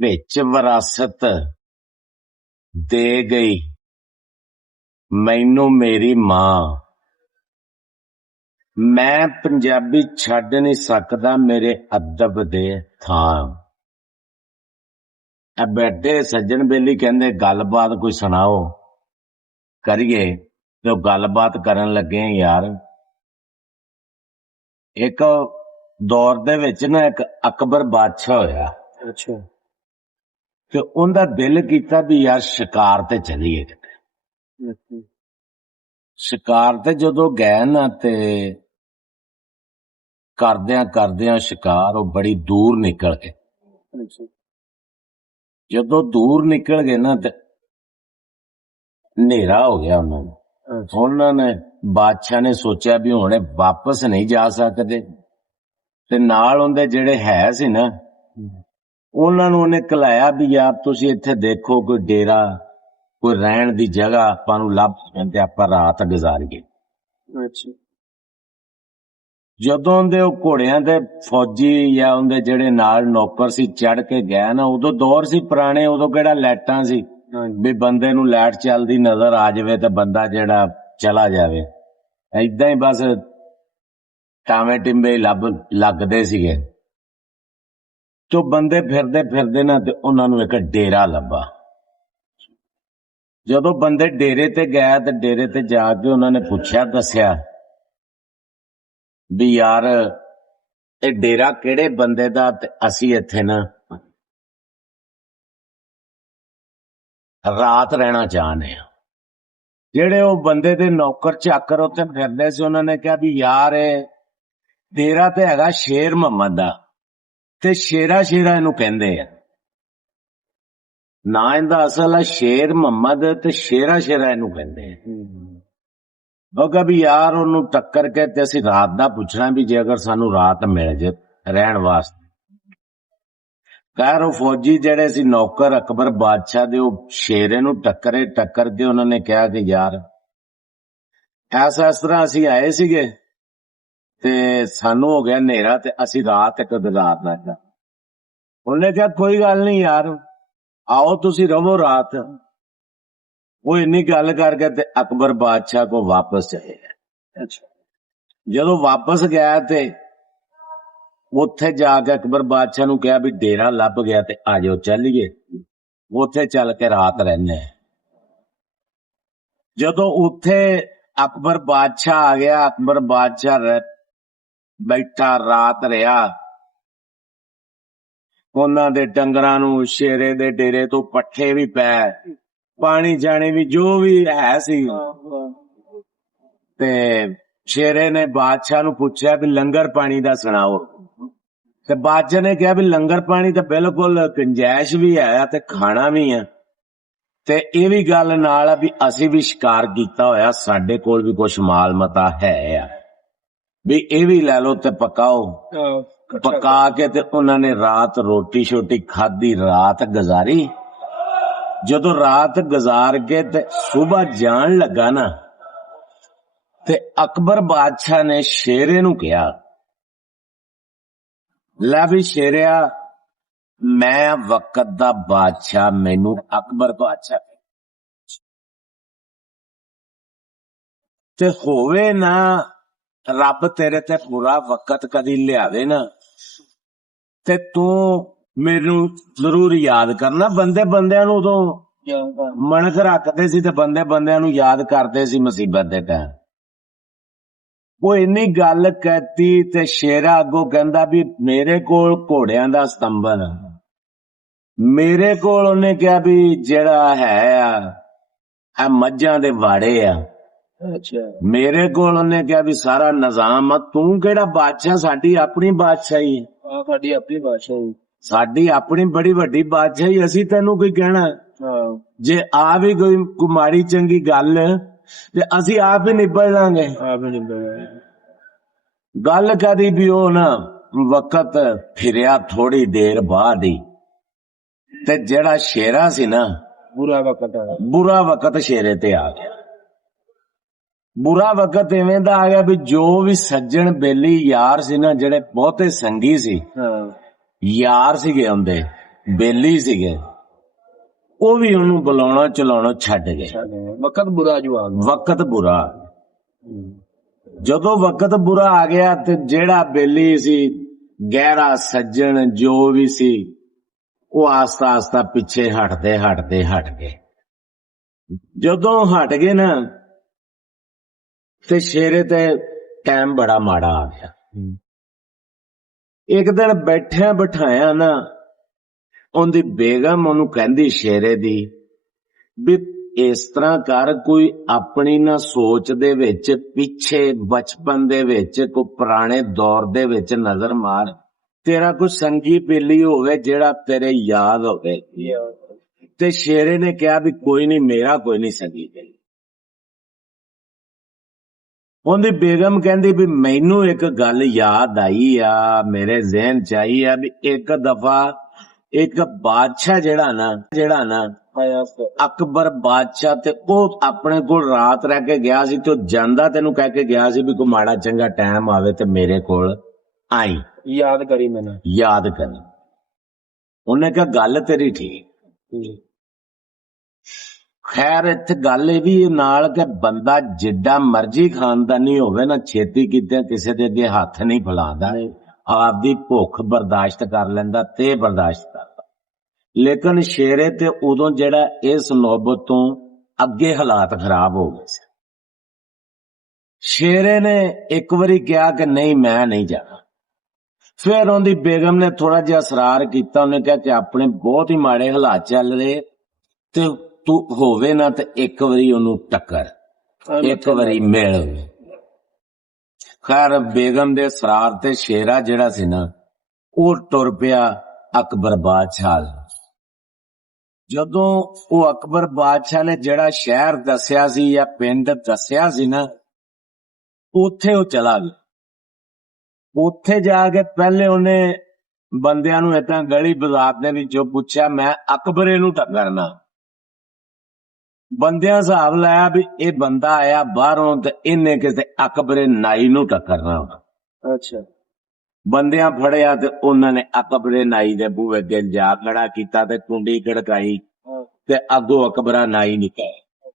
ਵਿੱਚ ਵਿਰਾਸਤ ਦੇ ਗਈ ਮੈਨੂੰ ਮੇਰੀ ਮਾਂ। ਮੈਂ ਪੰਜਾਬੀ ਛੱਡ ਨਹੀਂ ਸਕਦਾ ਮੇਰੇ ਅਦਬ ਦੇ ਥਾਂ। ਬੈਠੇ ਸੱਜਣ ਬੇਲੀ ਕਹਿੰਦੇ ਗੱਲਬਾਤ ਕੋਈ ਸੁਣਾਓ ਕਰੀਏ, ਤੇ ਉਹ ਗੱਲਬਾਤ ਕਰਨ ਲੱਗੇ ਯਾਰ। ਇੱਕ ਦੌਰ ਦੇ ਵਿੱਚ ਨਾ ਇੱਕ ਅਕਬਰ ਬਾਦਸ਼ਾਹ ਹੋਇਆ। ਅੱਛਾ। ਤੇ ਉਹਦਾ ਦਿਲ ਕੀਤਾ ਵੀ ਯਾਰ ਸ਼ਿਕਾਰ ਤੇ ਚੱਲੀਏ ਕਿਤੇ। ਸ਼ਿਕਾਰ ਤੇ ਜਦੋਂ ਗਏ ਨਾ ਤੇ ਕਰਦਿਆਂ ਸ਼ਿਕਾਰ ਉਹ ਬੜੀ ਦੂਰ ਨਿਕਲ ਗਏ। ਜਦੋਂ ਦੂਰ ਨਿਕਲ ਗਏ ਨਾ ਤੇ ਹਨੇਰਾ ਹੋ ਗਿਆ ਉਹਨਾਂ ਨੂੰ। ਉਹਨਾਂ ਨੇ ਬਾਦਸ਼ਾਹ ਨੇ ਸੋਚਿਆ ਵੀ ਹੁਣੇ ਵਾਪਸ ਨਹੀਂ ਜਾ ਸਕਦੇ, ਤੇ ਨਾਲ ਉਹਦੇ ਜਿਹੜੇ ਹੈ ਸੀ ਨਾ ਉਹਨਾਂ ਨੂੰ ਉਹਨੇ ਕਲਾਇਆ ਵੀ ਯਾਰ ਤੁਸੀਂ ਇੱਥੇ ਦੇਖੋ ਕੋਈ ਡੇਰਾ, ਕੋਈ ਰਹਿਣ ਦੀ ਜਗ੍ਹਾ ਆਪਾਂ ਨੂੰ ਲੱਭ ਤੇ ਆਪਾਂ ਰਾਤ ਗੁਜ਼ਾਰੀਏ। ਜਦੋਂ ਉਹਦੇ ਉਹ ਘੋੜਿਆਂ ਦੇ ਫੌਜੀ ਜਾਂ ਉਹਦੇ ਜਿਹੜੇ ਨਾਲ ਨੌਕਰ ਸੀ ਚੜ ਕੇ ਗਿਆ ਨਾ, ਉਦੋਂ ਦੌਰ ਸੀ ਪੁਰਾਣੇ, ਉਦੋਂ ਕਿਹੜਾ ਲਾਈਟਾਂ ਸੀ ਵੀ ਬੰਦੇ ਨੂੰ ਲਾਈਟ ਚੱਲਦੀ ਨਜ਼ਰ ਆ ਜਾਵੇ ਤੇ ਬੰਦਾ ਜਿਹੜਾ ਚਲਾ ਜਾਵੇ। ਏਦਾਂ ਹੀ ਬਸ ਟਾਵੇਂ ਟਿੰਬੇ ਲੱਗਦੇ ਸੀਗੇ। ਤੇ ਬੰਦੇ ਫਿਰਦੇ ਨਾ ਤੇ ਉਹਨਾਂ ਨੂੰ ਇੱਕ ਡੇਰਾ ਲੱਭਾ। ਜਦੋਂ ਬੰਦੇ ਡੇਰੇ ਤੇ ਗਏ ਤੇ ਡੇਰੇ ਤੇ ਜਾ ਕੇ ਉਹਨਾਂ ਨੇ ਪੁੱਛਿਆ, ਦੱਸਿਆ ਵੀ ਯਾਰ ਇਹ ਡੇਰਾ ਕਿਹੜੇ ਬੰਦੇ ਦਾ, ਤੇ ਅਸੀਂ ਇੱਥੇ ਨਾ ਰਾਤ ਰਹਿਣਾ ਚਾਹੁੰਦੇ ਆ। ਜਿਹੜੇ ਉਹ ਬੰਦੇ ਦੇ ਨੌਕਰ ਚਾਕਰ ਉੱਥੇ ਫਿਰਦੇ ਸੀ ਉਹਨਾਂ ਨੇ ਕਿਹਾ ਵੀ ਯਾਰ ਇਹ ਡੇਰਾ ਤੇ ਹੈਗਾ ਸ਼ੇਰ ਮੁਹੰਮਦ ਦਾ, ਤੇ ਸ਼ੇਰਾ ਇਹਨੂੰ ਕਹਿੰਦੇ ਆ। ਨਾ ਇਹਦਾ ਅਸਲ ਹੈ ਸ਼ੇਰ ਮੁਹੰਮਦ, ਤੇ ਸ਼ੇਰਾ ਇਹਨੂੰ ਕਹਿੰਦੇ ਆ। ਉਹ ਕਹਾਂ ਵੀ ਯਾਰ ਉਹਨੂੰ ਟੱਕਰ ਕੇ ਤੇ ਅਸੀਂ ਰਾਤ ਦਾ ਪੁੱਛਣਾ ਵੀ ਜੇ ਅਗਰ ਸਾਨੂੰ ਰਾਤ ਮਿਲ ਜੇ ਰਹਿਣ ਵਾਸਤੇ। ਕਹਿਰ ਉਹ ਫੌਜੀ ਜਿਹੜੇ ਸੀ ਨੌਕਰ ਅਕਬਰ ਬਾਦਸ਼ਾਹ ਦੇ, ਉਹ ਸ਼ੇਰੇ ਨੂੰ ਟੱਕਰ ਕੇ ਉਹਨਾਂ ਨੇ ਕਿਹਾ ਕਿ ਯਾਰ ਇਸ ਤਰ੍ਹਾਂ ਅਸੀਂ ਆਏ ਸੀਗੇ ਤੇ ਸਾਨੂੰ ਹੋ ਗਿਆ ਹਨੇਰਾ ਤੇ ਅਸੀਂ ਰਾਤ ਇੱਕ ਗੁਜ਼ਾਰਨਾ ਹੈ। ਉਹਨੇ ਕਿਹਾ ਕੋਈ ਗੱਲ ਨਹੀਂ ਯਾਰ, ਆਓ ਤੁਸੀਂ ਰਵੋ ਰਾਤ। ਉਹ ਇੰਨੀ ਗੱਲ ਕਰਕੇ ਤੇ ਅਕਬਰ ਬਾਦਸ਼ਾਹ ਕੋ ਵਾਪਸ ਚਲੇ ਗਏ। ਜਦੋਂ ਵਾਪਸ ਗਿਆ ਤੇ ਉੱਥੇ ਜਾ ਕੇ ਅਕਬਰ ਬਾਦਸ਼ਾਹ ਨੂੰ ਕਿਹਾ ਵੀ ਡੇਰਾ ਲੱਭ ਗਿਆ ਤੇ ਆ ਜਾਓ ਚੱਲੀਏ, ਉੱਥੇ ਚੱਲ ਕੇ ਰਾਤ ਰਹਿੰਦੇ। ਜਦੋਂ ਉੱਥੇ ਅਕਬਰ ਬਾਦਸ਼ਾਹ ਆ ਗਿਆ, ਅਕਬਰ ਬਾਦਸ਼ਾਹ ਬੈਠਾ ਰਾਤ ਰਿਹਾ। ਉਹਨਾਂ ਦੇ ਡੰਗਰਾਂ ਨੂੰ ਸ਼ੇਰੇ ਦੇ ਡੇਰੇ ਤੋਂ ਪੱਠੇ ਵੀ ਪੈ, ਪਾਣੀ ਜਾਣੇ ਵੀ ਜੋ ਵੀ ਹੈ ਸੀ। ਤੇ ਸ਼ੇਰੇ ਨੇ ਬਾਦਸ਼ਾਹ ਨੂੰ ਪੁੱਛਿਆ ਵੀ ਲੰਗਰ ਪਾਣੀ ਦਾ ਸੁਣਾਓ, ਤੇ ਬਾਦਸ਼ਾਹ ਨੇ ਕਿਹਾ ਵੀ ਲੰਗਰ ਪਾਣੀ ਤਾਂ ਬਿਲਕੁਲ ਗੁੰਜਾਇਸ਼ ਵੀ ਹੈ ਤੇ ਖਾਣਾ ਵੀ ਹੈ, ਤੇ ਇਹ ਵੀ ਗੱਲ ਨਾਲ ਆ ਵੀ ਅਸੀਂ ਵੀ ਸ਼ਿਕਾਰ ਕੀਤਾ ਹੋਇਆ, ਸਾਡੇ ਕੋਲ ਵੀ ਕੁਛ ਮਾਲ ਮਤਾ ਹੈ ਆ, ਵੀ ਇਹ ਵੀ ਲੈ ਲਓ ਤੇ ਪਕਾਓ। ਪਕਾ ਕੇ ਤੇ ਉਹਨਾਂ ਨੇ ਰਾਤ ਰੋਟੀ ਸ਼ੋਟੀ ਖਾਧੀ, ਰਾਤ ਗੁਜ਼ਾਰੀ। ਜਦੋਂ ਰਾਤ ਗੁਜ਼ਾਰ ਕੇ ਤੇ ਸੁਬਹ ਜਾਣ ਲੱਗਾ ਨਾ, ਤੇ ਅਕਬਰ ਬਾਦਸ਼ਾਹ ਨੇ ਸ਼ੇਰੇ ਨੂੰ ਕਿਹਾ, ਲੈ ਵੀ ਸ਼ੇਰਿਆ ਮੈਂ ਵਕਤ ਦਾ ਬਾਦਸ਼ਾਹ, ਮੈਨੂੰ ਅਕਬਰ ਬਾਦਸ਼ਾਹ ਤੇ ਹੋਵੇ ਨਾ ਰੱਬ ਤੇਰੇ ਤੇ ਪੂਰਾ ਵਕਤ ਕਦੀ ਲਿਆਵੇ ਨਾ, ਤੇ ਤੂੰ ਮੈਨੂੰ ਜ਼ਰੂਰ ਯਾਦ ਕਰਨਾ। ਬੰਦਿਆਂ ਨੂੰ ਉਦੋਂ ਮਣਕ ਰੱਖਦੇ ਸੀ ਤੇ ਬੰਦਿਆਂ ਨੂੰ ਯਾਦ ਕਰਦੇ ਸੀ ਮੁਸੀਬਤ ਦੇ ਟਾਈਮ। ਉਹ ਇੰਨੀ ਗੱਲ ਕਹਿਤੀ ਤੇ ਸ਼ੇਰਾ ਅੱਗੋਂ ਕਹਿੰਦਾ ਵੀ ਮੇਰੇ ਕੋਲ ਘੋੜਿਆਂ ਦਾ ਸਤੰਭਨ, ਮੇਰੇ ਕੋਲ ਉਹਨੇ ਕਿਹਾ ਵੀ ਜਿਹੜਾ ਹੈ ਆ ਮੱਝਾਂ ਦੇ ਵਾੜੇ ਆ, ਮੇਰੇ ਕੋਲ ਉਹਨੇ ਕਿਹਾ ਵੀ ਸਾਰਾ ਨਿਜ਼ਾਮ ਆ। ਤੂੰ ਕਿਹੜਾ ਬਾਦਸ਼ਾਹ, ਸਾਡੀ ਆਪਣੀ ਬਾਦਸ਼ਾਹੀ ਹੈ, ਸਾਡੀ ਆਪਣੀ ਬਾਦਸ਼ਾਹੀ, ਸਾਡੀ ਆਪਣੀ ਬੜੀ ਵੱਡੀ ਬਾਦਸ਼ਾਹੀ, ਅਸੀਂ ਤੈਨੂੰ ਕੋਈ ਕਹਿਣਾ। ਜੇ ਆ ਵੀ ਕੋਈ ਮਾੜੀ ਚੰਗੀ ਗੱਲ ਤੇ ਅਸੀਂ ਆਪ ਹੀ ਨਿਬੜ ਲਾਂਗੇ। ਗੱਲ ਕਰੀ ਵੀ ਉਹ ਨਾ ਵਕਤ ਫਿਰਿਆ ਥੋੜੀ ਦੇਰ ਬਾਅਦ ਹੀ, ਤੇ ਜਿਹੜਾ ਸ਼ੇਰਾ ਸੀ ਨਾ ਬੁਰਾ ਵਕਤ ਸ਼ੇਰੇ ਤੇ ਆ ਗਿਆ। ਬੁਰਾ ਵਕਤ ਇਵੇਂ ਦਾ ਆ ਗਿਆ ਵੀ ਜੋ ਵੀ ਸੱਜਣ ਬੇਲੀ ਯਾਰ ਸੀ ਨਾ, ਜਿਹੜੇ ਬਹੁਤੇ ਸੰਗੀ ਸੀ ਯਾਰ ਸੀਗੇ ਹੁੰਦੇ, ਬੇਲੀ ਸੀਗੇ, ਉਹ ਵੀ ਉਹਨੂੰ ਬੁਲਾਉਣਾ ਚਲਾਉਣਾ ਛੱਡ ਗਏ। ਵਕਤ ਬੁਰਾ ਜੋ ਆ ਗਿਆ। ਵਕਤ ਬੁਰਾ। ਜਦੋਂ ਵਕਤ ਬੁਰਾ ਆ ਗਿਆ ਤੇ ਜਿਹੜਾ ਬੇਲੀ ਸੀ, ਗਹਿਰਾ ਸੱਜਣ ਜੋ ਵੀ ਸੀ, ਉਹ ਆਸਤਾ ਆਸਤਾ ਪਿੱਛੇ ਹਟ ਗਏ। ਜਦੋਂ ਹਟ ਗਏ ਨਾ ਤੇ ਸ਼ੇਰੇ ਤੇ ਟਾਈਮ ਬੜਾ ਮਾੜਾ ਆ ਗਿਆ। ਇੱਕ ਦਿਨ ਬੈਠਿਆ ਬਿਠਾਇਆ ਨਾ, ਉਹਦੀ ਬੇਗਮ ਉਹਨੂੰ ਕਹਿੰਦੀ ਸ਼ੇਰੇ ਦੀ ਵੀ ਇਸ ਤਰ੍ਹਾਂ ਕਰ, ਕੋਈ ਆਪਣੀ ਨਾ ਸੋਚ ਦੇ ਵਿੱਚ ਪਿੱਛੇ ਬਚਪਨ ਦੇ ਵਿੱਚ ਕੋਈ ਪੁਰਾਣੇ ਦੌਰ ਦੇ ਵਿੱਚ ਨਜ਼ਰ ਮਾਰ, ਤੇਰਾ ਕੋਈ ਸੰਗੀ ਬੇਲੀ ਹੋਵੇ ਜਿਹੜਾ ਤੇਰੇ ਯਾਦ ਹੋਵੇ। ਤੇ ਸ਼ੇਰੇ ਨੇ ਕਿਹਾ ਵੀ ਕੋਈ ਨਹੀਂ, ਮੇਰਾ ਕੋਈ ਨਹੀਂ ਸੰਗੀ ਬੇਲੀ। ਉਹਦੀ ਬੇਗਮ ਕਹਿੰਦੀ ਵੀ ਮੈਨੂੰ ਇੱਕ ਗੱਲ ਯਾਦ ਆਈ ਆ, ਮੇਰੇ ਜ਼ਿਹਨ ਚ ਆਈ ਆ ਵੀ ਇੱਕ ਦਫਾ ਇੱਕ ਬਾਦਸ਼ਾਹ ਜਿਹੜਾ ਨਾ ਅਕਬਰ ਬਾਦਸ਼ਾਹ, ਤੇ ਉਹ ਆਪਣੇ ਕੋਲ ਰਾਤ ਰਹਿ ਕੇ ਗਿਆ ਸੀ ਤੇ ਉਹ ਜਾਂਦਾ ਤੈਨੂੰ ਕਹਿ ਕੇ ਗਿਆ ਸੀ ਵੀ ਕੋਈ ਮਾੜਾ ਚੰਗਾ ਟਾਈਮ ਆਵੇ ਤੇ ਮੇਰੇ ਕੋਲ ਆਈ, ਯਾਦ ਕਰੀ ਮੈਨੂੰ, ਯਾਦ ਕਰੀ। ਉਹਨੇ ਕਿਹਾ ਗੱਲ ਤੇਰੀ ਠੀਕ। ਖੈਰ ਇੱਥੇ ਗੱਲ ਇਹ ਵੀ ਨਾਲ ਕਿ ਬੰਦਾ ਜਿੱਡਾ ਮਰਜ਼ੀ ਖਾਨਦਾਨੀ ਹੋਵੇ ਨਾ, ਛੇਤੀ ਕਿਤੇ ਕਿਸੇ ਦੇ ਅੱਗੇ ਹੱਥ ਨਹੀਂ ਫੈਲਾਉਂਦਾ, ਆਪਦੀ ਭੁੱਖ ਬਰਦਾਸ਼ਤ ਕਰ ਲੈਂਦਾ ਤੇ ਬਰਦਾਸ਼ਤ ਕਰਦਾ। ਲੇਕਿਨ ਸ਼ੇਰੇ ਤੇ ਉਦੋਂ ਜਿਹੜਾ ਇਸ ਨੌਬਤ ਤੋਂ ਅੱਗੇ ਹਾਲਾਤ ਖਰਾਬ ਹੋ ਗਏ ਸੀ। ਸ਼ੇਰੇ ਨੇ ਇੱਕ ਵਾਰੀ ਕਿਹਾ ਕਿ ਨਹੀਂ ਮੈਂ ਨਹੀਂ ਜਾਣਾ। ਫਿਰ ਉਹਦੀ ਬੇਗਮ ਨੇ ਥੋੜਾ ਜਿਹਾ ਇਸਰਾਰ ਕੀਤਾ, ਉਹਨੇ ਕਿਹਾ ਕਿ ਆਪਣੇ ਬਹੁਤ ਹੀ ਮਾੜੇ ਹਾਲਾਤ ਚੱਲ ਰਹੇ ਤੇ ਤੂੰ ਹੋਵੇ ਨਾ ਤੇ ਇੱਕ ਵਾਰੀ ਉਹਨੂੰ ਟੱਕਰ, ਇੱਕ ਵਾਰੀ ਮਿਲ। ਖੈਰ ਬੇਗਮ ਦੇ ਇਸਰਾਰ ਤੇ ਸ਼ੇਰਾ ਜਿਹੜਾ ਸੀ ਨਾ, ਉਹ ਟੁਰ ਪਿਆ ਅਕਬਰ ਬਾਦਸ਼ਾਹ। ਜਦੋਂ ਉਹ ਅਕਬਰ ਬਾਦਸ਼ਾਹ ਨੇ ਜਿਹੜਾ ਸ਼ਹਿਰ ਦੱਸਿਆ ਸੀ ਜਾਂ ਪਿੰਡ ਦੱਸਿਆ ਸੀ ਨਾ, ਉੱਥੇ ਉਹ ਚਲਾ ਗਿਆ। ਉੱਥੇ ਜਾ ਕੇ ਪਹਿਲੇ ਉਹਨੇ ਬੰਦਿਆਂ ਨੂੰ ਏਦਾਂ ਗਲੀ ਬਾਜ਼ਾਰ ਦੇ ਵਿੱਚੋਂ ਪੁੱਛਿਆ ਮੈਂ ਅਕਬਰੇ ਨੂੰ ਟੱਕਰਨਾ। ਬੰਦਿਆਂ ਹਿਸਾਬ ਲਾਇਆ ਵੀ ਇਹ ਬੰਦਾ ਆਇਆ ਬਾਹਰੋਂ ਤੇ ਇਹਨੇ ਕਿਸੇ ਅਕਬਰੇ ਨਾਈ ਨੂੰ ਟੱਕਰਨਾ। ਅੱਛਾ। ਬੰਦਿਆਂ ਫੜਿਆ ਤੇ ਉਹਨਾਂ ਨੇ ਅਕਬਰੇ ਨਾਈ ਦੇ ਬੂਹੇ ਅੱਗੇ ਜਾ ਖੜਾ ਕੀਤਾ ਤੇ ਕੁੰਡੀ ਖੜਕਾਈ ਤੇ ਅੱਗੋਂ ਅਕਬਰਾ ਨਾਈ ਨਿਕਲਿਆ।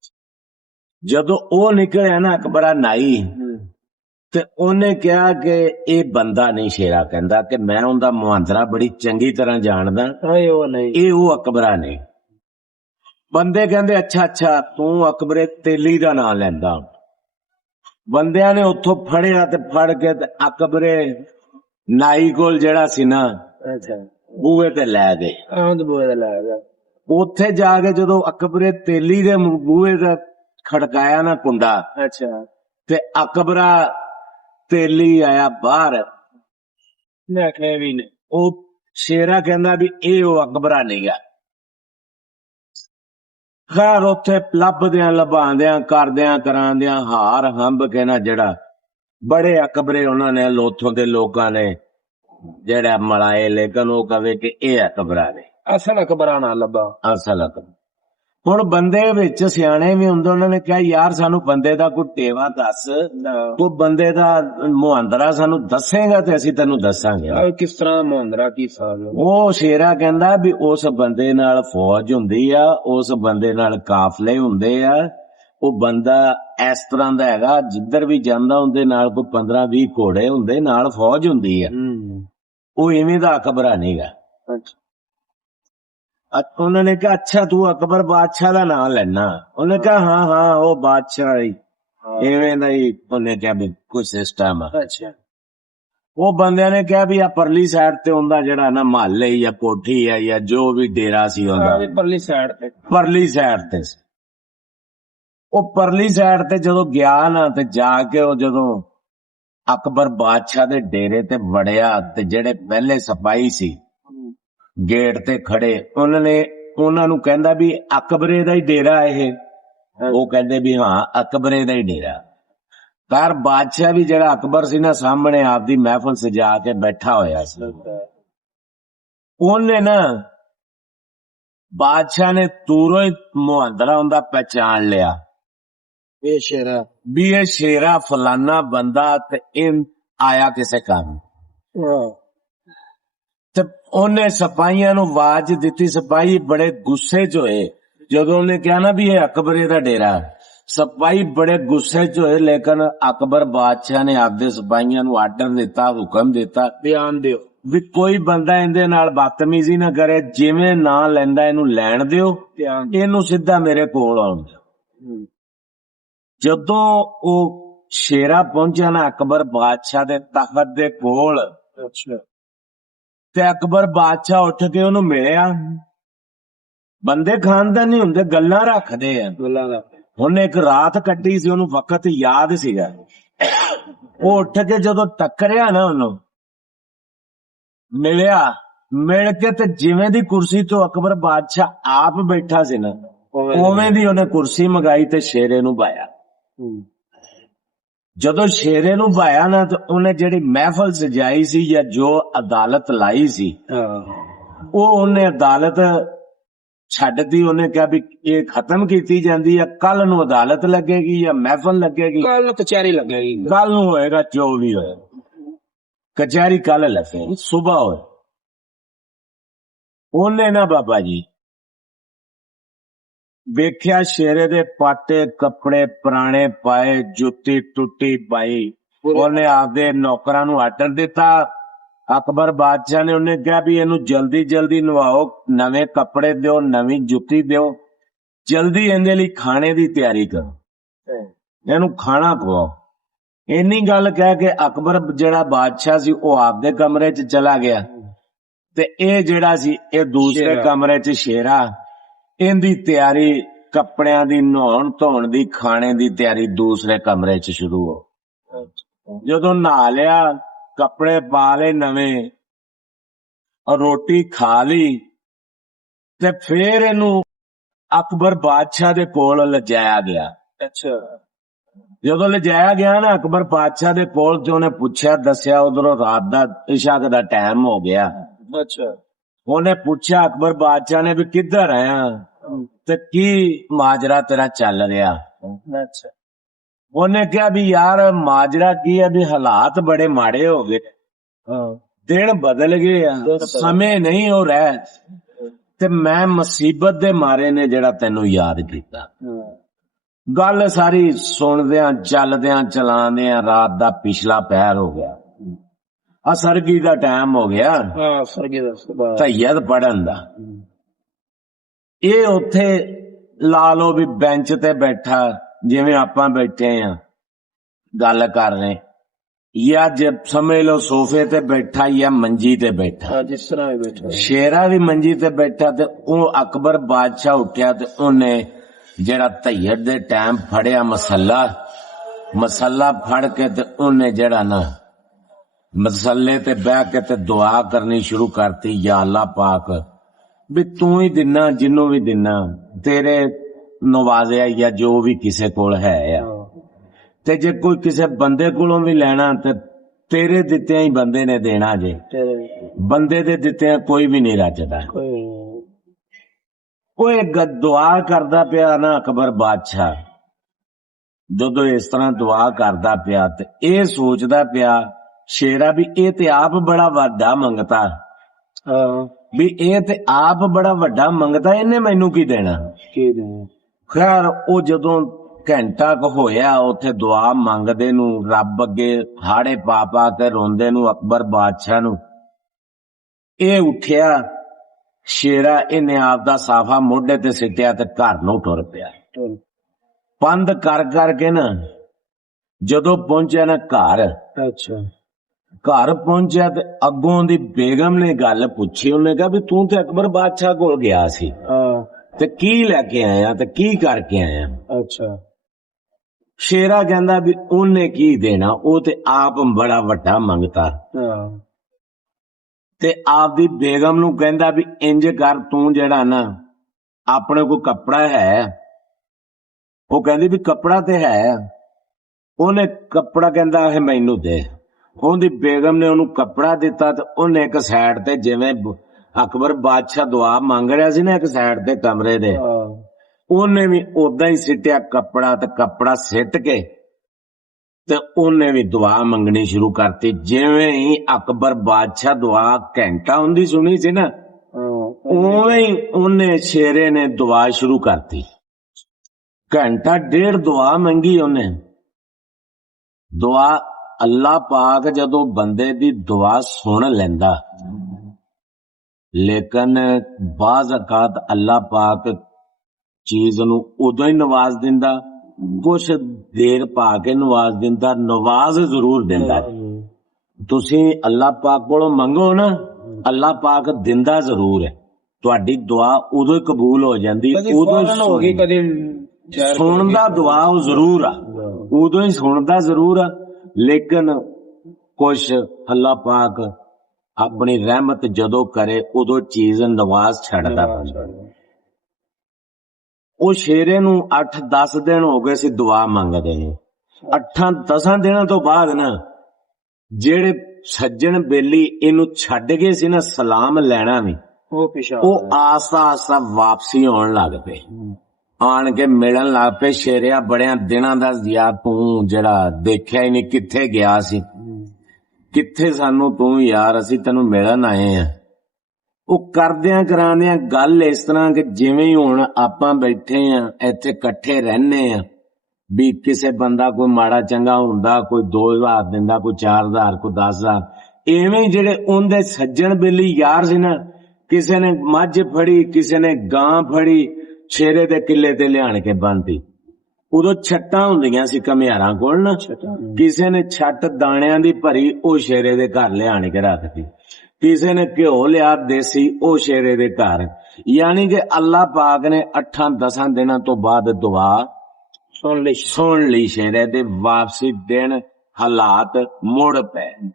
ਜਦੋਂ ਉਹ ਨਿਕਲਿਆ ਨਾ ਅਕਬਰਾ ਨਾਈ, ਤੇ ਉਹਨੇ ਕਿਹਾ ਕਿ ਇਹ ਬੰਦਾ ਨਹੀਂ। ਸ਼ੇਰਾ ਕਹਿੰਦਾ ਕਿ ਮੈਂ ਉਹਦਾ ਮੁਹਾਂਦਰਾ ਬੜੀ ਚੰਗੀ ਤਰ੍ਹਾਂ ਜਾਣਦਾ, ਇਹ ਉਹ ਅਕਬਰਾ ਨੇ। ਬੰਦੇ ਕਹਿੰਦੇ ਅੱਛਾ ਤੂੰ ਅਕਬਰੇ ਤੇਲੀ ਦਾ ਨਾਂ ਲੈਂਦਾ। ਬੰਦਿਆਂ ਨੇ ਉੱਥੋਂ ਫੜਿਆ ਤੇ ਫੜ ਕੇ ਤੇ ਅਕਬਰੇ ਨਾਈ ਕੋਲ ਜਿਹੜਾ ਸੀ ਨਾ ਬੂਹੇ ਤੇ ਲੈ ਗਏ। ਉੱਥੇ ਜਾ ਕੇ ਜਦੋਂ ਅਕਬਰੇ ਤੇਲੀ ਦੇ ਬੂਹੇ ਤੇ ਖੜਕਾਇਆ ਨਾ ਕੁੰਡਾ, ਤੇ ਅਕਬਰਾ ਤੇਲੀ ਆਇਆ ਬਾਹਰ। ਉਹ ਸ਼ੇਰਾ ਕਹਿੰਦਾ ਵੀ ਇਹ ਉਹ ਅਕਬਰਾ ਨਹੀਂ ਗਾ। ਖੈਰ ਉੱਥੇ ਲੱਭਦਿਆਂ ਲਭਾਂਦਿਆਂ ਕਰਦਿਆਂ ਕਰਾਂਦਿਆਂ ਹਾਰ ਹੰਬ ਕੇ ਨਾ ਜਿਹੜਾ ਬੜੇ ਅਕਬਰੇ ਉਹਨਾਂ ਨੇ ਲੋਥੋਂ ਦੇ ਲੋਕਾਂ ਨੇ ਜਿਹੜਾ ਮਲਾਏ, ਲੇਕਿਨ ਉਹ ਕਵੇ ਕਿ ਇਹ ਅਕਬਰਾ ਨੇ, ਅਸਲ ਅਕਬਰਾ ਨਾ ਲੱਭਾ, ਅਸਲ ਅਕਬਰ। ਹੁਣ ਬੰਦੇ ਵਿੱਚ ਸਿਆਣੇ ਵੀ ਹੁੰਦੇ, ਉਹਨਾਂ ਨੇ ਕਿਹਾ ਯਾਰ ਸਾਨੂੰ ਬੰਦੇ ਦਾ ਕੋਈ ਟੇਵਾ ਦੱਸ, ਕੋਈ ਬੰਦੇ ਦਾ ਮੁਹਾਂਦਰਾ ਸਾਨੂੰ ਦੱਸੇਗਾ ਤੇ ਅਸੀਂ ਤੈਨੂੰ ਦੱਸਾਂਗੇ। ਕਿਸ ਤਰ੍ਹਾਂ ਮੁਹਾਂਦਰਾ, ਕੀ ਸਾਜ਼? ਉਹ ਸ਼ੇਰਾ ਕਹਿੰਦਾ ਵੀ ਉਸ ਬੰਦੇ ਨਾਲ ਫੌਜ ਹੁੰਦੀ ਆ, ਉਸ ਬੰਦੇ ਨਾਲ ਕਾਫਲੇ ਹੁੰਦੇ ਆ, ਉਹ ਬੰਦਾ ਇਸ ਤਰ੍ਹਾਂ ਦਾ ਹੈਗਾ, ਜਿੱਧਰ ਵੀ ਜਾਂਦਾ ਉਹਦੇ ਨਾਲ ਕੋਈ 15-20 ਘੋੜੇ ਹੁੰਦੇ, ਨਾਲ ਫੌਜ ਹੁੰਦੀ ਆ। ਉਹ ਇਵੇਂ ਦਾ ਅਕਬਰਾ ਨਹੀਂਗਾ। ਉਹਨਾਂ ਨੇ ਕਿਹਾ ਅੱਛਾ ਤੂੰ ਅਕਬਰ ਬਾਦਸ਼ਾਹ ਦਾ ਨਾਂ ਲੈਣਾ? ਉਹਨੇ ਕਿਹਾ ਹਾਂ ਉਹ ਬਾਦਸ਼ਾਹ ਹੀ ਇਵੇਂ ਦਾ ਹੀ। ਉਹਨੇ ਕਿਹਾ ਵੀ ਕੋਈ ਸਿਸਟਮ ਆ। ਉਹ ਬੰਦਿਆਂ ਨੇ ਕਿਹਾ ਵੀ ਆ ਪਰਲੀ ਸਾਈਡ ਤੇ ਹੁੰਦਾ ਜਿਹੜਾ ਨਾ ਮਹੱਲੇ ਜਾਂ ਕੋਠੀ ਆ ਜਾਂ ਜੋ ਵੀ ਡੇਰਾ ਸੀ ਹੁੰਦਾ, ਪਰਲੀ ਸਾਈਡ ਤੇ ਸੀ। ਉਹ ਪਰਲੀ ਸਾਈਡ ਤੇ ਜਦੋਂ ਗਿਆ ਨਾ ਤੇ ਜਾ ਕੇ ਉਹ ਜਦੋਂ ਅਕਬਰ ਬਾਦਸ਼ਾਹ ਦੇ ਡੇਰੇ ਤੇ ਵੜਿਆ ਤੇ ਜਿਹੜੇ ਪਹਿਲੇ ਸਿਪਾਹੀ ਸੀ ਗੇਟ ਤੇ ਖੜੇ, ਉਹਨਾਂ ਨੂੰ ਕਹਿੰਦਾ ਵੀ ਅਕਬਰੇ ਦਾ ਹੀ ਡੇਰਾ ਇਹ? ਉਹ ਕਹਿੰਦੇ ਵੀ ਹਾਂ ਅਕਬਰੇ ਦਾ ਹੀ ਡੇਰਾ। ਪਰ ਬਾਦਸ਼ਾਹ ਵੀ ਜਿਹੜਾ ਅਕਬਰ ਸੀ ਨਾ ਸਾਹਮਣੇ ਆਪਦੀ ਮਹਿਫਲ ਸਜਾ ਕੇ ਬੈਠਾ ਹੋਇਆ ਸੀ। ਉਹਨੇ ਨਾ ਬਾਦਸ਼ਾਹ ਨੇ ਦੂਰੋਂ ਹੀ ਮੁਹਾਂਦਰਾ ਹੁੰਦਾ ਪਹਿਚਾਣ ਲਿਆ, ਇਹ ਸ਼ੇਰਾ ਫਲਾਨਾ ਬੰਦਾ ਤੇ ਇਹ ਆਇਆ ਕਿਸੇ ਕੰਮ। ਤੇ ਉਹਨੇ ਸਿਪਾਹੀਆਂ ਨੂੰ ਆਵਾਜ਼ ਦਿੱਤੀ। ਸਿਪਾਹੀ ਬੜੇ ਗੁੱਸੇ 'ਚ ਹੋਏ ਜਦੋਂ ਉਹਨੇ ਕਿਹਾ ਨਾ ਵੀ ਇਹ ਅਕਬਰੇ ਦਾ ਡੇਰਾ। ਸਿਪਾਹੀ ਬੜੇ ਗੁੱਸੇ 'ਚ ਹੋਏ, ਲੇਕਿਨ ਅਕਬਰ ਬਾਦਸ਼ਾਹ ਨੇ ਆਪਦੇ ਸਿਪਾਹੀਆਂ ਨੂੰ ਆਰਡਰ ਦਿੱਤਾ, ਹੁਕਮ ਦਿੱਤਾ ਬਿਆਨ ਦਿਓ ਵੀ ਕੋਈ ਬੰਦਾ ਇਹਦੇ ਨਾਲ ਬਦਤਮੀਜ਼ੀ ਨਾ ਕਰੇ, ਜਿਵੇਂ ਨਾਂ ਲੈਂਦਾ ਇਹਨੂੰ ਲੈਣ ਦਿਓ, ਬਿਆਨ ਇਹਨੂੰ ਸਿੱਧਾ ਮੇਰੇ ਕੋਲ ਆਉਣ ਦਿਓ। ਹੂੰ। ਜਦੋਂ ਉਹ ਸ਼ੇਰਾ ਪਹੁੰਚਿਆ ਨਾ ਅਕਬਰ ਬਾਦਸ਼ਾਹ ਦੇ ਤਖਤ ਦੇ ਕੋਲ, ਅੱਛਾ ਤੇ ਅਕਬਰ ਬਾਦਸ਼ਾਹ ਉੱਠ ਕੇ ਉਹਨੂੰ ਮਿਲਿਆ। ਬੰਦੇ ਖਾਨਦਾਨੀ ਹੁੰਦੇ, ਗੱਲਾਂ ਰੱਖਦੇ ਆ। ਗੱਲਾਂ ਦਾ ਉਹਨੇ ਇੱਕ ਰਾਤ ਕੱਟੀ ਸੀ, ਉਹਨੂੰ ਵਕਤ ਯਾਦ ਸੀਗਾ। ਉਹ ਉੱਠ ਕੇ ਜਦੋਂ ਟੱਕਰਿਆ ਨਾ, ਉਹਨੂੰ ਮਿਲਿਆ, ਮਿਲ ਕੇ ਤੇ ਜਿਵੇਂ ਦੀ ਕੁਰਸੀ ਤੋਂ ਅਕਬਰ ਬਾਦਸ਼ਾਹ ਆਪ ਬੈਠਾ ਸੀ ਨਾ, ਉਵੇਂ ਦੀ ਉਹਨੇ ਕੁਰਸੀ ਮੰਗਾਈ ਤੇ ਸ਼ੇਰੇ ਨੂੰ ਬਾਇਆ। ਹੂੰ। ਜਦੋਂ ਸ਼ੇਰੇ ਨੂੰ ਬਾਇਆ ਨਾ, ਤੇ ਉਹਨੇ ਜਿਹੜੀ ਮਹਿਫਲ ਸਜਾਈ ਸੀ ਜਾਂ ਜੋ ਅਦਾਲਤ ਲਾਈ ਸੀ, ਹਾਂ ਉਹਨੇ ਅਦਾਲਤ ਛੱਡਦੀ। ਉਹਨੇ ਕਿਹਾ ਵੀ ਇਹ ਖਤਮ ਕੀਤੀ ਜਾਂਦੀ ਹੈ, ਕੱਲ ਨੂੰ ਅਦਾਲਤ ਲੱਗੇਗੀ ਜਾਂ ਮਹਿਫਲ ਲੱਗੇਗੀ, ਕੱਲ ਕਚਹਿਰੀ ਲੱਗੇਗੀ। ਕੱਲ ਨੂੰ ਹੋਏਗਾ, ਜੋ ਵੀ ਹੋਏ ਕਚਹਿਰੀ ਕੱਲ ਲੱਗੇਗੀ, ਸੁਬਾਹ ਹੋਏ। ਉਹਨੇ ਨਾ ਬਾਬਾ ਜੀ ਵੇਖਿਆ ਸ਼ੇਰੇ ਦੇ ਪਾਟੇ ਕੱਪੜੇ ਪੁਰਾਣੇ ਪਾਏ, ਜੁੱਤੀ ਟੁੱਟੀ ਪਾਈ। ਉਹਨੇ ਆਪਦੇ ਨੌਕਰਾਂ ਨੂੰ ਆਰਡਰ ਦਿੱਤਾ। ਅਕਬਰ ਬਾਦਸ਼ਾਹ ਨੇ ਉਹਨੇ ਕਿਹਾ ਵੀ ਇਹਨੂੰ ਜਲਦੀ ਜਲਦੀ ਨਵਾਓ, ਨਵੇਂ ਕੱਪੜੇ ਦਿਓ, ਨਵੀਂ ਜੁੱਤੀ ਦਿਓ, ਜਲਦੀ ਇਹਦੇ ਲਈ ਖਾਣੇ ਦੀ ਤਿਆਰੀ ਕਰੋ, ਇਹਨੂੰ ਖਾਣਾ ਖਵਾਓ। ਇੰਨੀ ਗੱਲ ਕਹਿ ਕੇ ਅਕਬਰ ਜਿਹੜਾ ਬਾਦਸ਼ਾਹ ਸੀ ਉਹ ਆਪਦੇ ਕਮਰੇ 'ਚ ਚਲਾ ਗਿਆ, ਤੇ ਇਹ ਜਿਹੜਾ ਸੀ ਇਹ ਦੂਸਰੇ ਸ਼ੇਰਾ। ਕਮਰੇ 'ਚ ਸ਼ੇਰਾ, ਇਹਦੀ ਤਿਆਰੀ ਕੱਪੜਿਆਂ ਦੀ, ਨਹਾਉਣ ਧੋਣ ਦੀ, ਖਾਣੇ ਦੀ ਤਿਆਰੀ ਦੂਸਰੇ ਕਮਰੇ 'ਚ ਸ਼ੁਰੂ ਹੋ। ਜਦੋਂ ਨਹਾ ਲਿਆ, ਕੱਪੜੇ ਪਾ ਲਏ ਨਵੇਂ, ਔਰ ਰੋਟੀ ਖਾ ਲਈ, ਤੇ ਫੇਰ ਇਹਨੂੰ ਅਕਬਰ ਬਾਦਸ਼ਾਹ ਦੇ ਕੋਲ ਲਿਜਾਇਆ ਗਿਆ। ਅੱਛਾ ਜਦੋਂ ਲਿਜਾਇਆ ਗਿਆ ਨਾ ਅਕਬਰ ਬਾਦਸ਼ਾਹ ਦੇ ਕੋਲ, ਤੇ ਉਹਨੇ ਪੁੱਛਿਆ, ਦੱਸਿਆ ਉਧਰੋਂ ਰਾਤ ਦਾ ਇਸ਼ਾਕ ਦਾ ਟਾਈਮ ਹੋ ਗਿਆ। ਅੱਛਾ ਉਹਨੇ ਪੁੱਛਿਆ ਅਕਬਰ ਬਾਦਸ਼ਾਹ ਨੇ ਵੀ ਕਿੱਧਰ ਆਇਆ ਤੇ ਕੀ ਮਾਜਰਾ ਤੇਰਾ ਚੱਲ ਰਿਹਾ। ਅੱਛਾ ਉਹਨੇ ਕਿਹਾ ਵੀ ਯਾਰ ਮਾਜਰਾ ਕੀ ਹੈ, ਵੀ ਹਾਲਾਤ ਬੜੇ ਮਾੜੇ ਹੋ ਗਏ, ਹਾਂ ਦਿਨ ਬਦਲ ਗਏ ਆ, ਸਮੇਂ ਨਹੀਂ ਹੋ ਰਿਹਾ, ਤੇ ਮੈਂ ਮੁਸੀਬਤ ਦੇ ਮਾਰੇ ਨੇ ਜਿਹੜਾ ਤੈਨੂੰ ਯਾਦ ਕੀਤਾ। ਹਾਂ ਗੱਲ ਸਾਰੀ ਸੁਣਦਿਆਂ ਚੱਲਦਿਆਂ ਚਲਾਉਂਦਿਆਂ ਰਾਤ ਦਾ ਪਿਛਲਾ ਪਹਿਰ ਹੋ ਗਿਆ, ਆ ਸਰਗੀ ਦਾ ਟਾਈਮ ਹੋ ਗਿਆ, ਹਾਂ ਸਰਗੇ ਦਾ ਸੁਭਾਅ। ਤੈਯਦ ਪੜਨ ਦਾ। ਇਹ ਉੱਥੇ ਲਾ ਲੋ ਵੀ ਬੈਂਚ ਤੇ ਬੈਠਾ, ਜਿਵੇਂ ਆਪਾਂ ਬੈਠੇ ਆ ਗੱਲ ਕਰ ਰਹੇ, ਜਾਂ ਜੇ ਸਮਝ ਲਓ ਸੋਫੇ ਤੇ ਬੈਠਾ ਜਾਂ ਮੰਜੀ ਤੇ ਬੈਠਾ। ਹਾਂ ਜਿਸ ਤਰ੍ਹਾਂ ਵੀ ਬੈਠਾ ਸ਼ੇਰਾ ਵੀ ਮੰਜੀ ਤੇ ਬੈਠਾ, ਤੇ ਉਹ ਅਕਬਰ ਬਾਦਸ਼ਾਹ ਉੱਠਿਆ ਤੇ ਉਹਨੇ ਜਿਹੜਾ ਤੈਯਦ ਦੇ ਟਾਈਮ ਫੜਿਆ ਮਸੱਲਾ ਫੜ ਕੇ, ਤੇ ਉਹਨੇ ਜਿਹੜਾ ਨਾ ਮਸੱਲੇ ਤੇ ਬਹਿ ਕੇ ਤੇ ਦੁਆ ਕਰਨੀ ਸ਼ੁਰੂ ਕਰਤੀ, ਯਾ ਅੱਲਾ ਪਾਕ ਵੀ ਤੂੰ ਹੀ ਦਿਨਾ, ਜਿਹਨੂੰ ਵੀ ਦਿਨਾ ਤੇਰੇ ਨਵਾਜ਼ਿਆ ਜਾਂ ਜੋ ਵੀ ਕਿਸੇ ਕੋਲ ਹੈ ਆ, ਤੇ ਜੇ ਕੋਈ ਕਿਸੇ ਬੰਦੇ ਕੋਲੋਂ ਵੀ ਲੈਣਾ ਤੇ ਤੇਰੇ ਦਿੱਤਿਆਂ ਹੀ ਬੰਦੇ ਨੇ ਦੇਣਾ, ਜੇ ਬੰਦੇ ਦੇ ਦਿੱਤਿਆਂ ਕੋਈ ਵੀ ਨਹੀਂ ਰੱਜਦਾ। ਉਹ ਇੱਕ ਦੁਆ ਕਰਦਾ ਪਿਆ ਨਾ ਅਕਬਰ ਬਾਦਸ਼ਾਹ, ਜਦੋਂ ਇਸ ਤਰ੍ਹਾਂ ਦੁਆ ਕਰਦਾ ਪਿਆ ਤੇ ਇਹ ਸੋਚਦਾ ਪਿਆ ਸ਼ੇਰਾ ਵੀ ਇਹ ਤੇ ਆਪ ਬੜਾ ਵੱਡਾ ਮੰਗਤਾ, ਵੀ ਇਹ ਤੇ ਆਪ ਬੜਾ ਵੱਡਾ ਮੰਗਤਾ, ਇਹਨੇ ਮੈਨੂੰ ਕੀ ਦੇਣਾ। ਖੈਰ ਉਹ ਜਦੋਂ ਘੰਟਾ ਕੁ ਹੋਇਆ ਉੱਥੇ ਦੁਆ ਮੰਗਦੇ ਨੂੰ, ਰੱਬ ਅੱਗੇ ਹਾੜੇ ਪਾ ਪਾ ਕੇ ਰੋਂਦੇ ਨੂੰ ਅਕਬਰ ਬਾਦਸ਼ਾਹ ਨੂੰ, ਇਹ ਉੱਠਿਆ ਸ਼ੇਰਾ, ਇਹਨੇ ਆਪ ਦਾ ਸਾਫਾ ਮੋਢੇ ਤੇ ਸਿੱਟਿਆ ਤੇ ਘਰ ਨੂੰ ਟੁਰ ਪਿਆ। ਬੰਦ ਕਰ ਕਰਕੇ ਨਾ ਜਦੋਂ ਪਹੁੰਚਿਆ ਨਾ ਘਰ, ਅੱਛਾ ਘਰ ਪਹੁੰਚਿਆ ਤੇ ਅੱਗੋਂ ਦੀ ਬੇਗਮ ਨੇ ਗੱਲ ਪੁੱਛੀ। ਉਹਨੇ ਕਿਹਾ ਵੀ ਤੂੰ ਤੇ ਅਕਬਰ ਬਾਦਸ਼ਾਹ ਕੋਲ ਗਿਆ ਸੀ, ਤੇ ਕੀ ਲੈ ਕੇ ਆਇਆ ਤੇ ਕੀ ਕਰਕੇ ਆਇਆ। ਅੱਛਾ ਸ਼ੇਰਾ ਕਹਿੰਦਾ ਵੀ ਉਹਨੇ ਕੀ ਦੇਣਾ, ਉਹ ਤੇ ਆਪ ਬੜਾ ਵੱਡਾ ਮੰਗਤਾ। ਤੇ ਆਪਦੀ ਬੇਗਮ ਨੂੰ ਕਹਿੰਦਾ ਵੀ ਇੰਜ ਕਰ, ਤੂੰ ਜਿਹੜਾ ਨਾ ਆਪਣੇ ਕੋਲ ਕੱਪੜਾ ਹੈ, ਉਹ ਕਹਿੰਦੀ ਵੀ ਕੱਪੜਾ ਤੇ ਹੈ। ਉਹਨੇ ਕੱਪੜਾ ਕਹਿੰਦਾ ਇਹ ਮੈਨੂੰ ਦੇ। ਉਹਦੀ ਬੇਗਮ ਨੇ ਉਹਨੂੰ ਕੱਪੜਾ ਦਿੱਤਾ, ਤੇ ਉਹਨੇ ਇੱਕ ਸਾਈਡ ਤੇ, ਜਿਵੇਂ ਅਕਬਰ ਬਾਦਸ਼ਾਹ ਦੁਆ ਮੰਗ ਰਿਹਾ ਸੀ ਨਾ ਇੱਕ ਸਾਈਡ ਤੇ ਕਮਰੇ ਦੇ, ਉਹਨੇ ਵੀ ਓਦਾਂ ਹੀ ਸਿੱਟਿਆ ਕੱਪੜਾ, ਤੇ ਕੱਪੜਾ ਸਿੱਟ ਕੇ ਤੇ ਉਹਨੇ ਵੀ ਦੁਆ ਮੰਗਣੀ ਸ਼ੁਰੂ ਕਰਤੀ। ਜਿਵੇਂ ਹੀ ਅਕਬਰ ਬਾਦਸ਼ਾਹ ਦੁਆ ਘੰਟਾ ਹੁੰਦੀ ਸੁਣੀ ਸੀ ਨਾ, ਉਵੇਂ ਹੀ ਉਹਨੇ ਸ਼ੇਰੇ ਨੇ ਦੁਆ ਸ਼ੁਰੂ ਕਰਤੀ। ਘੰਟਾ ਡੇਢ ਦੁਆ ਮੰਗੀ ਉਹਨੇ। ਦੁਆ ਅੱਲਾਹ ਪਾਕ ਜਦੋਂ ਬੰਦੇ ਦੀ ਦੁਆ ਸੁਣ ਲੈਂਦਾ, ਲੇਕਿਨ ਬਾਜ਼ ਔਕਾਤ ਅੱਲਾਹ ਪਾਕ ਚੀਜ਼ ਨੂੰ ਉਦੋਂ ਹੀ ਨਵਾਜ਼ ਦਿੰਦਾ, ਕੁਛ ਦੇਰ ਪਾ ਕੇ ਨਵਾਜ਼ ਦਿੰਦਾ, ਨਵਾਜ਼ ਜ਼ਰੂਰ ਦਿੰਦਾ। ਤੁਸੀਂ ਅੱਲਾਹ ਪਾਕ ਕੋਲੋਂ ਮੰਗੋ ਨਾ, ਅੱਲਾਹ ਪਾਕ ਦਿੰਦਾ ਜ਼ਰੂਰ ਹੈ। ਤੁਹਾਡੀ ਦੁਆ ਉਦੋਂ ਹੀ ਕਬੂਲ ਹੋ ਜਾਂਦੀ, ਉਦੋਂ ਹੀ ਕਦੇ ਸੁਣਦਾ ਦੁਆ ਉਹ ਜ਼ਰੂਰ ਆ, ਉਦੋਂ ਹੀ ਸੁਣਦਾ ਜ਼ਰੂਰ ਆ, ਲੇਕਿਨ ਕੁਛ ਅੱਲਾਹ ਪਾਕ ਆਪਣੀ ਰਹਿਮਤ ਜਦੋਂ ਕਰੇ ਉਦੋਂ ਚੀਜ਼ ਨਵਾਜ਼ ਛੱਡਦਾ। ਉਹ ਸ਼ੇਰੇ ਨੂੰ 8-10 ਦਿਨ ਹੋ ਗਏ ਸੀ ਦੁਆ ਮੰਗਦੇ ਨੇ। 8-10 ਦਿਨਾਂ ਤੋਂ ਬਾਅਦ ਨਾ ਜਿਹੜੇ ਸੱਜਣ ਬੇਲੀ ਇਹਨੂੰ ਛੱਡ ਗਏ ਸੀ ਨਾ ਸਲਾਮ ਲੈਣਾ ਵੀ, ਉਹ ਆਸਤਾ ਆਸਤਾ ਵਾਪਸੀ ਆਉਣ ਲੱਗ ਪਏ। ਆਣ ਕੇ ਮਿਲਣ ਲੱਗ ਪਏ, ਸ਼ੇਰਿਆ ਬੜਿਆਂ ਦਿਨਾਂ ਦਾ ਯਾਰ ਤੂੰ ਜਿਹੜਾ ਦੇਖਿਆ ਹੀ ਨਹੀਂ, ਕਿੱਥੇ ਗਿਆ ਸੀ, ਕਿੱਥੇ ਸਾਨੂੰ ਤੂੰ ਯਾਰ, ਅਸੀਂ ਤੈਨੂੰ ਮਿਲਣ ਆਏ ਆ। ਉਹ ਕਰਦਿਆਂ ਕਰਾਂਦਿਆਂ ਗੱਲ ਇਸ ਤਰ੍ਹਾਂ ਕਿ ਜਿਵੇਂ ਹੀ ਹੁਣ ਆਪਾਂ ਬੈਠੇ ਆ ਇੱਥੇ ਇਕੱਠੇ ਰਹਿੰਦੇ ਆ, ਵੀ ਕਿਸੇ ਬੰਦਾ ਕੋਈ ਮਾੜਾ ਚੰਗਾ ਹੁੰਦਾ, ਕੋਈ 2000 ਦਿੰਦਾ, ਕੋਈ 4000, ਕੋਈ 10000, ਇਵੇਂ ਹੀ ਜਿਹੜੇ ਉਹਦੇ ਸੱਜਣ ਬੇਲੀ ਯਾਰ ਸੀ ਨਾ, ਕਿਸੇ ਨੇ ਮੱਝ ਫੜੀ, ਕਿਸੇ ਨੇ ਗਾਂ ਫੜੀ, ਸ਼ੇਰੇ ਦੇ ਕਿੱਲੇ ਤੇ ਲਿਆਣ ਕੇ ਬੰਨ੍ਹਤੀ। ਉਦੋਂ ਛੱਟਾਂ ਹੁੰਦੀਆਂ ਸੀ ਘਮਿਆਰਾਂ ਕੋਲ ਨਾ, ਕਿਸੇ ਨੇ ਛੱਟ ਦਾਣਿਆਂ ਦੀ ਭਰੀ ਉਹ ਸ਼ੇਰੇ ਦੇ ਘਰ ਲਿਆਣ ਕੇ ਰੱਖਤੀ, ਕਿਸੇ ਨੇ ਘਿਓ ਲਿਆ ਦੇਸੀ ਉਹ ਸ਼ੇਰੇ ਦੇ ਘਰ। ਯਾਨੀ ਕਿ ਅੱਲਾਹ ਪਾਕ ਨੇ 8-10 ਦਿਨਾਂ ਤੋਂ ਬਾਅਦ ਦੁਆ ਸੁਣ ਲਈ ਸ਼ੇਰੇ ਦੇ। ਵਾਪਸੀ ਦਿਨ ਹਾਲਾਤ ਮੁੜ ਪਏ।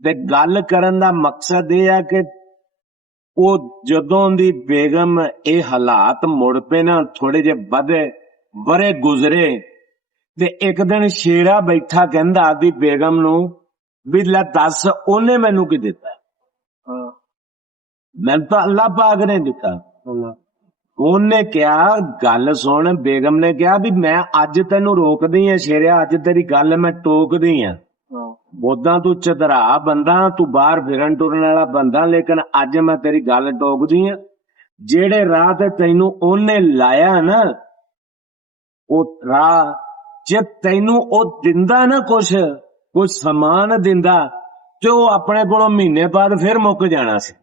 ਤੇ ਗੱਲ ਕਰਨ ਦਾ ਮਕਸਦ ਇਹ ਆ ਕਿ ਉਹ ਜਦੋਂ ਦੀ ਬੇਗਮ ਇਹ ਹਾਲਾਤ ਮੁੜ ਪਏ ਨਾ, ਥੋੜੇ ਜਿਹੇ ਬਰੇ ਗੁਜ਼ਰੇ ਤੇ ਇੱਕ ਦਿਨ ਸ਼ੇਰਾ ਬੈਠਾ ਕਹਿੰਦਾ ਆਦੀ ਬੇਗਮ ਨੂੰ ਵੀ ਲੈ ਦੱਸ ਉਹਨੇ ਮੈਨੂੰ ਕੀ ਦਿੱਤਾ? ਮੈਨੂੰ ਤਾਂ ਅੱਲਾਹ ਪਾਕ ਨੇ ਦਿੱਤਾ। ਉਹਨੇ ਕਿਹਾ ਗੱਲ ਸੁਣ। ਬੇਗਮ ਨੇ ਕਿਹਾ ਵੀ ਮੈਂ ਅੱਜ ਤੈਨੂੰ ਰੋਕਦੀ ਆ ਸ਼ੇਰਿਆ, ਅੱਜ ਤੇਰੀ ਗੱਲ ਮੈਂ ਟੋਕਦੀ ਆ। ਉਦਾਂ ਤੂੰ ਚਤਰਾ ਬੰਦਾ, ਤੂੰ ਬਾਹਰ ਫਿਰਨ ਟੁਰਨ ਵਾਲਾ ਬੰਦਾ, ਲੇਕਿਨ ਅੱਜ ਮੈਂ ਤੇਰੀ ਗੱਲ ਟੋਕਦੀ ਆ। ਜਿਹੜੇ ਰਾਹ ਤੇ ਤੈਨੂੰ ਉਹਨੇ ਲਾਇਆ ਨਾ, ਉਹ ਰਾਹ ਜੇ ਤੈਨੂੰ ਉਹ ਦਿੰਦਾ ਨਾ ਕੁਛ ਸਮਾਨ ਦਿੰਦਾ, ਤੇ ਉਹ ਆਪਣੇ ਕੋਲੋਂ ਮਹੀਨੇ ਬਾਅਦ ਫਿਰ ਮੁੱਕ ਜਾਣਾ ਸੀ,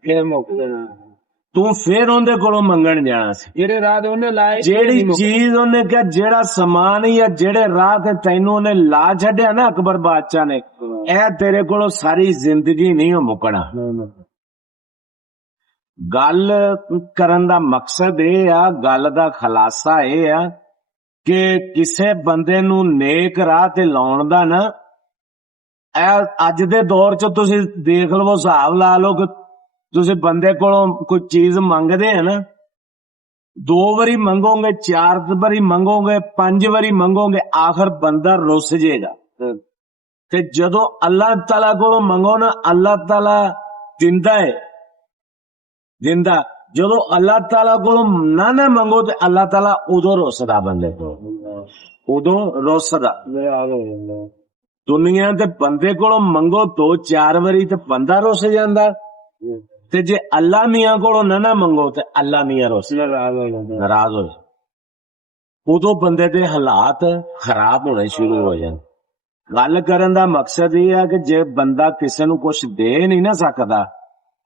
ਤੂੰ ਫਿਰ ਉਹਦੇ ਕੋਲੋਂ ਮੰਗਣ ਜਾਣਾ ਸੀ। ਜਿਹੜੇ ਰਾਹ ਉਹਨੇ ਲਾਏ, ਜਿਹੜੀ ਚੀਜ਼ ਉਹਨੇ ਕਿਹਾ, ਜਿਹੜਾ ਸਮਾਨ ਜਾਂ ਜਿਹੜੇ ਰਾਹ ਤੇ ਤੈਨੂੰ ਉਹਨੇ ਲਾ ਛੱਡਿਆ ਨਾ ਅਕਬਰ ਬਾਦਸ਼ਾਹ ਨੇ, ਇਹ ਤੇਰੇ ਕੋਲੋਂ ਸਾਰੀ ਜ਼ਿੰਦਗੀ ਨਹੀਂ ਮੁੱਕਣਾ। ਗੱਲ ਕਰਨ ਦਾ ਮਕਸਦ ਇਹ ਆ, ਗੱਲ ਦਾ ਖੁਲਾਸਾ ਇਹ ਆ ਕਿ ਕਿਸੇ ਬੰਦੇ ਨੂੰ ਨੇਕ ਰਾਹ ਤੇ ਲਾਉਣ ਦਾ ਨਾ, ਅੱਜ ਦੇ ਦੌਰ ਚ ਤੁਸੀਂ ਦੇਖ ਲਵੋ, ਹਿਸਾਬ ਲਾ ਲਓ ਕਿ ਤੁਸੀਂ ਬੰਦੇ ਕੋਲੋਂ ਕੋਈ ਚੀਜ਼ ਮੰਗਦੇ ਆ ਨਾ, 2 ਵਾਰੀ ਮੰਗੋਗੇ, 4 ਵਾਰੀ ਮੰਗੋਗੇ, 5 ਵਾਰੀ ਮੰਗੋਗੇ, ਆਖਰ ਬੰਦਾ ਰੁੱਸ ਜਾਏਗਾ। ਤੇ ਜਦੋਂ ਅੱਲਾਹ ਤਾਲਾ ਕੋਲੋਂ ਮੰਗੋ ਨਾ, ਅੱਲਾਹ ਤਾਲਾ ਦਿੰਦਾ ਹੈ, ਦਿੰਦਾ। ਜਦੋਂ ਅੱਲਾਹ ਤਾਲਾ ਕੋਲੋਂ ਨਾ ਮੰਗੋ ਤੇ ਅੱਲਾਹ ਤਾਲਾ ਉਦੋਂ ਰੁੱਸਦਾ ਬੰਦੇ ਕੋਲ, ਉਦੋਂ ਰੁੱਸਦਾ। ਦੁਨੀਆ ਤੇ ਬੰਦੇ ਕੋਲੋਂ ਮੰਗੋ 2-4 ਵਾਰੀ ਤੇ ਬੰਦਾ ਰੁੱਸ ਜਾਂਦਾ, ਤੇ ਜੇ ਅੱਲਾਹ ਮੀਆਂ ਕੋਲੋਂ ਨਾ ਮੰਗੋ ਤੇ ਅੱਲਾਹ ਮੀਆਂ ਨਾਰਾਜ਼ ਹੋ ਜਾਂਦਾ। ਉਦੋਂ ਬੰਦੇ ਦੇ ਹਾਲਾਤ ਖਰਾਬ ਹੋਣੇ ਸ਼ੁਰੂ ਹੋ ਜਾਂਦੇ। ਗੱਲ ਕਰਨ ਦਾ ਮਕਸਦ ਇਹ ਆ ਕਿ ਜੇ ਬੰਦਾ ਕਿਸੇ ਨੂੰ ਕੁਛ ਦੇ ਨਹੀਂ ਨਾ ਸਕਦਾ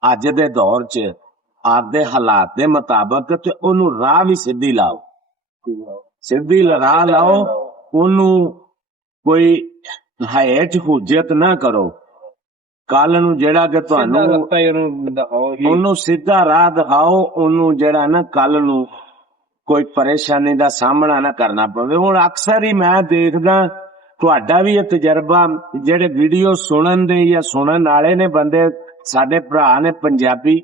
ਅੱਜ ਦੇ ਦੌਰ 'ਚ ਆਪਦੇ ਹਾਲਾਤ ਦੇ ਮੁਤਾਬਕ, ਤੇ ਉਹਨੂੰ ਰਾਹ ਵੀ ਸਿੱਧੀ ਲਾਓ, ਸਿੱਧੀ ਰਾਹ ਲਾਓ। ਉਹਨੂੰ ਕੋਈ ਹੇਠ ਹੁਜਤ ਨਾ ਕਰੋ। ਕੱਲ ਨੂੰ ਜਿਹੜਾ ਕਿ ਤੁਹਾਨੂੰ ਉਹਨੂੰ ਸਿੱਧਾ ਰਾਹ ਦਿਖਾਓ, ਉਹਨੂੰ ਜਿਹੜਾ ਨਾ ਕੱਲ ਨੂੰ ਕੋਈ ਪਰੇਸ਼ਾਨੀ ਦਾ ਸਾਹਮਣਾ ਨਾ ਕਰਨਾ ਪਵੇ। ਹੁਣ ਅਕਸਰ ਹੀ ਮੈਂ ਦੇਖਦਾ, ਤੁਹਾਡਾ ਵੀ ਇਹ ਤਜਰਬਾ, ਜਿਹੜੇ ਵੀਡੀਓ ਸੁਣਨ ਦੇ ਜਾਂ ਸੁਣਨ ਵਾਲੇ ਨੇ ਬੰਦੇ, ਸਾਡੇ ਭਰਾ ਨੇ ਪੰਜਾਬੀ,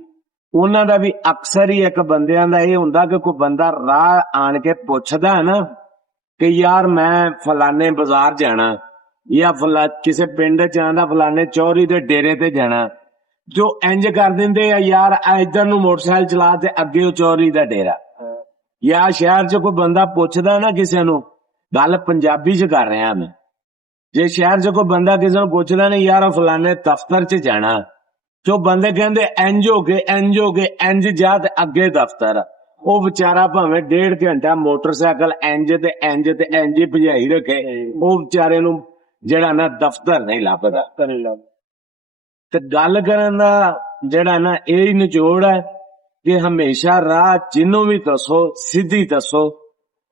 ਉਹਨਾਂ ਦਾ ਵੀ ਅਕਸਰ ਹੀ ਇੱਕ ਬੰਦਿਆਂ ਦਾ ਇਹ ਹੁੰਦਾ ਕਿ ਕੋਈ ਬੰਦਾ ਰਾਹ ਆਣ ਕੇ ਪੁੱਛਦਾ ਨਾ ਕਿ ਯਾਰ ਮੈਂ ਫਲਾਣੇ ਬਾਜ਼ਾਰ ਜਾਣਾ, ਜਾਂ ਕਿਸੇ ਪਿੰਡ ਚ ਆਂਦਾ ਫਲਾਣੇ ਚੌਰੀ ਦੇ ਡੇਰੇ ਤੇ ਜਾਣਾ, ਜੋ ਇੰਜ ਕਰ ਦਿੰਦੇ ਆ ਯਾਰ ਇੱਧਰ ਨੂੰ ਮੋਟਰਸਾਈਕਲ ਚਲਾ ਤੇ ਅੱਗੇ ਉਹ ਚੌਰੀ ਦਾ ਡੇਰਾ। ਜਾਂ ਸ਼ਹਿਰ ਚ ਕੋਈ ਬੰਦਾ ਪੁੱਛਦਾ ਨਾ ਕਿਸੇ ਨੂੰ, ਗੱਲ ਪੰਜਾਬੀ ਚ ਕਰ ਰਿਹਾ ਮੈਂ, ਜੇ ਸ਼ਹਿਰ 'ਚ ਕੋਈ ਬੰਦਾ ਕਿਸੇ ਨੂੰ ਪੁੱਛਦਾ ਨੇ ਯਾਰ ਫਲਾਣੇ ਦਫ਼ਤਰ 'ਚ ਜਾਣਾ, ਜੋ ਬੰਦੇ ਕਹਿੰਦੇ ਇੰਜ ਹੋ ਕੇ ਇੰਜ ਜਾ ਤੇ ਅੱਗੇ ਦਫ਼ਤਰ ਆ। ਉਹ ਵਿਚਾਰਾ ਭਾਵੇਂ 1.5 ਘੰਟਾ ਮੋਟਰਸਾਈਕਲ ਇੰਜ ਹੀ ਭਜਾਈ ਰੱਖੇ, ਉਹ ਵਿਚਾਰੇ ਨੂੰ ਜਿਹੜਾ ਨਾ ਦਫ਼ਤਰ ਨਹੀਂ ਲੱਭਦਾ। ਕਰੇ ਲਾ ਤੇ ਗੱਲ ਕਰਨ ਦਾ ਜਿਹੜਾ ਨਾ ਇਹ ਨਿਚੋੜ ਹੈ ਕਿ ਹਮੇਸ਼ਾ ਰਾਹ ਜਿਹਨੂੰ ਵੀ ਦੱਸੋ ਸਿੱਧੀ ਦੱਸੋ,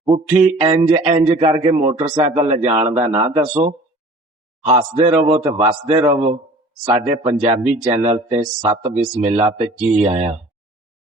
ਪੁੱਠੀ ਇੰਜ ਕਰਕੇ ਮੋਟਰਸਾਈਕਲ ਲਿਜਾਣ ਦਾ ਨਾ ਦੱਸੋ। ਹੱਸਦੇ ਰਹੋ ਤੇ ਵਸਦੇ ਰਹੋ। ਸਾਡੇ ਪੰਜਾਬੀ ਚੈਨਲ ਤੇ ਸਤ ਬਿਸਮਿਲ੍ਲਾ ਤੇ ਜੀ ਆਇਆਂ।